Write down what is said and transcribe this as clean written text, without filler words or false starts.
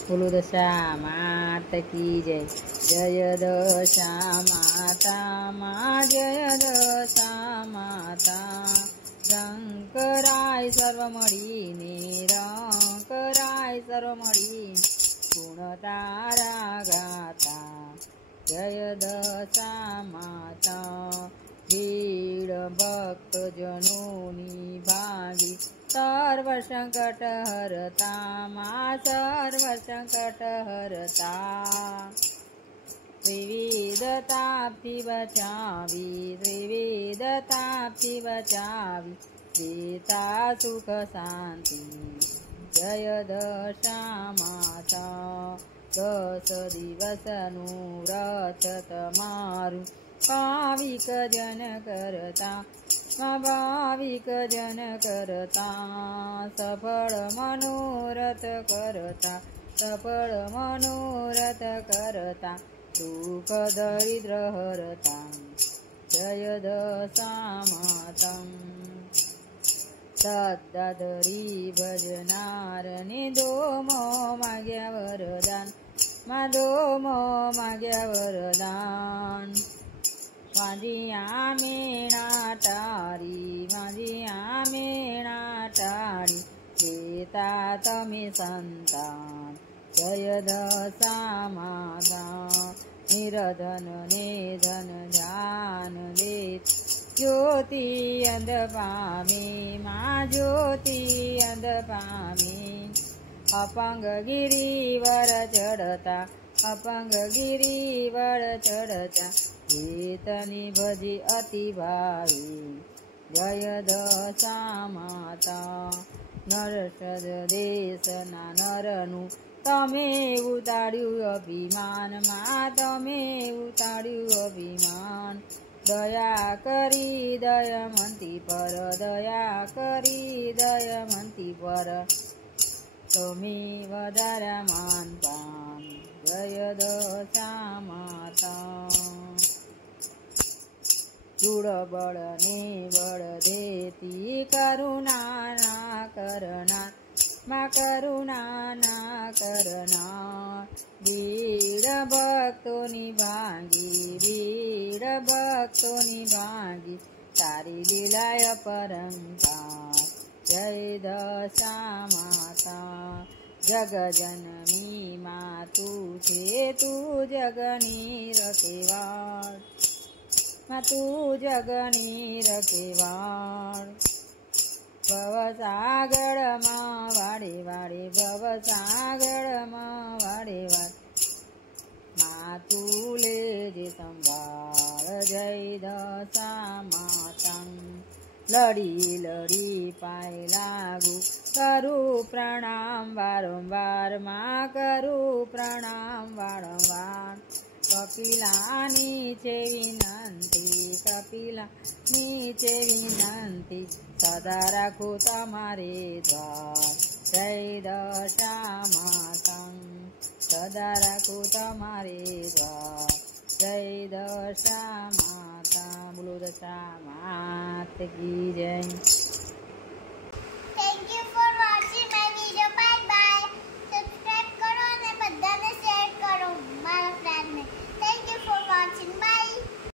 बोलो दशा मात की जय। जय दशा माता मा जय दशा माता। रंग कराय सर्व મળીને રંગ कराय सर्व મળીને ગુણ તારા ગાતા। जय दशा माता। भीड़ भक्त जनोनी भागी सर्व संकट हरता माँ सर्व संकट हरता। त्रिविधताप्ति बचावी त्रिविधताप्ति बचावी सीता सुख शांति। जय दशा माता। 10 દિવસનું વ્રત તમારું ભાવિક જન કરતા ભાવિક જન કરતા સફળ મનોરથ કરતા સફળ મનોરથ કરતા સુખ દરિદ્ર હરતા। જય દશા માતં। સદ્દાધરી ભજનારને દોમો માગ્યા વરદાન માં દોમો માગ્યા વરદાન। माझिया मेणा टारी माझिया मेणा टारी देता तमे संतान। जय दशा माता। निरधन निधन ध्यान देत ज्योति अंध पामे माँ ज्योति अंध पामे। अपंग गिरीवर चढ़ता अपंग गिरीवर चढ़ता हेतनी भजी अति भावी। जय दशा माता। नरसद देशना नरनु तमे उतार्यु अभिमान माँ तमे उतार्यु अभिमान। दया करी दयमंती पर दया करी दयमंती पर तमे वधारा मानपान। जय दशा माता। जुड़ बड़ ने बड़ देती करुणा ना करना माँ करुणा ना करना। भीड़ भक्तों भांगी भीड़ भक्तों भांगी तारी लीलाय परंपार। जय दशा माता। जग जननी माँ तू छे तू जगनी रखेवाड़ माँ तू जगनी रखेवाड़। भवसागर माँ वाड़े वाड़े भवसागर माँ वाड़े वाड़े माँ तू लेजे संभाळ। जय दशा मातं। लड़ी लड़ी पाय लागू करू प्रणाम वारंवार माँ करू प्रणाम वारंवार। कपिला नीचे विनंती कपिला नीचे विनंती सदा राखू तमारे द्वार। जय दशा मातं। सदा राखू तमारे द्वार। जय दशा माता। बोलो दशा मात की जय।